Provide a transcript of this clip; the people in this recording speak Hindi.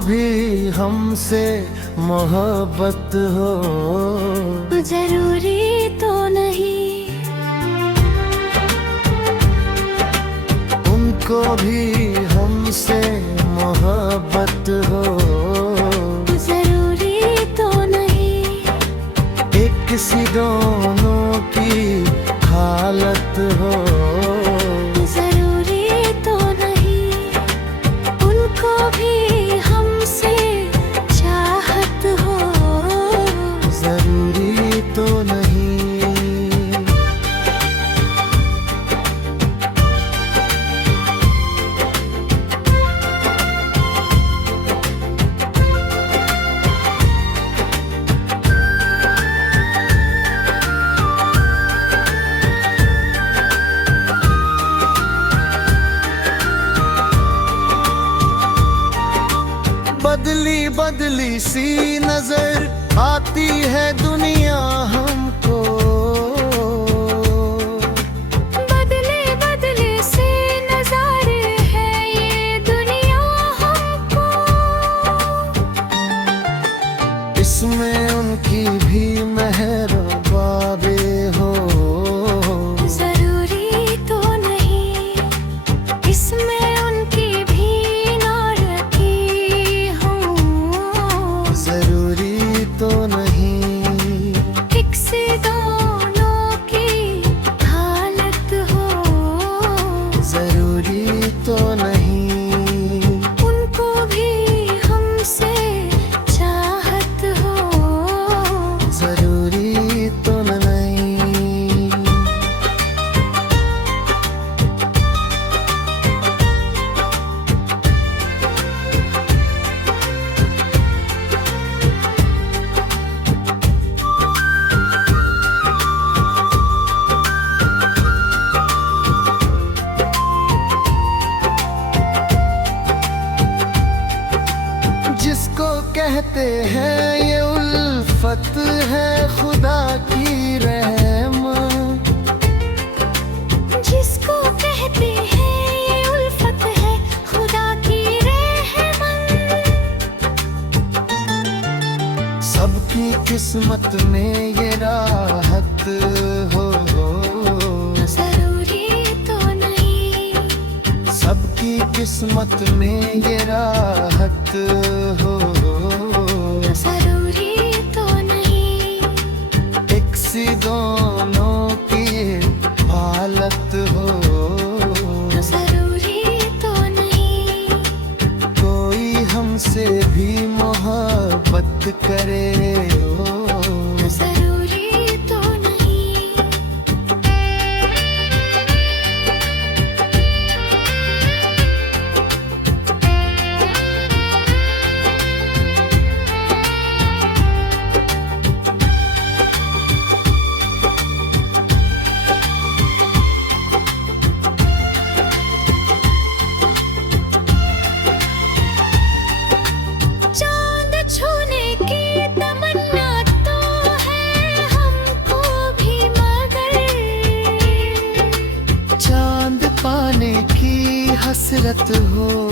भी हमसे मोहब्बत हो जरूरी तो नहीं, उनको भी हमसे मोहब्बत हो जरूरी तो नहीं। एक किसी दोनों की हालत हो जरूरी तो नहीं, उनको भी हमसे चाहत हो जरूरी तो नहीं। बदली बदली सी नजर आती है दुनिया हमको, बदले बदले से नजारे है ये दुनिया हमको। इसमें उनकी भी मेहरबानी हो जरूरी तो नहीं, इसमें उनकी भी नारकी हो जरूरी तो नहीं। एक से दोनों की हालत हो जरूरी तो नहीं, उनको भी हमसे चाहत हो जरूरी तो नहीं। जिसको कहते हैं ये उल्फत है खुदा की रहम, जिसको कहते हैं ये उल्फत है खुदा की रहमत। सबकी किस्मत में ये राहत हो जरूरी तो नहीं, सबकी किस्मत में ये राहत हो जरूरी तो नहीं। एक सी दोनों की हालत हो जरूरी तो नहीं, कोई हमसे भी मोहब्बत करे हो जरूरी तो नहीं। चांद छूने की तमन्ना तो है हमको भी, मगर चांद पाने की हसरत हो।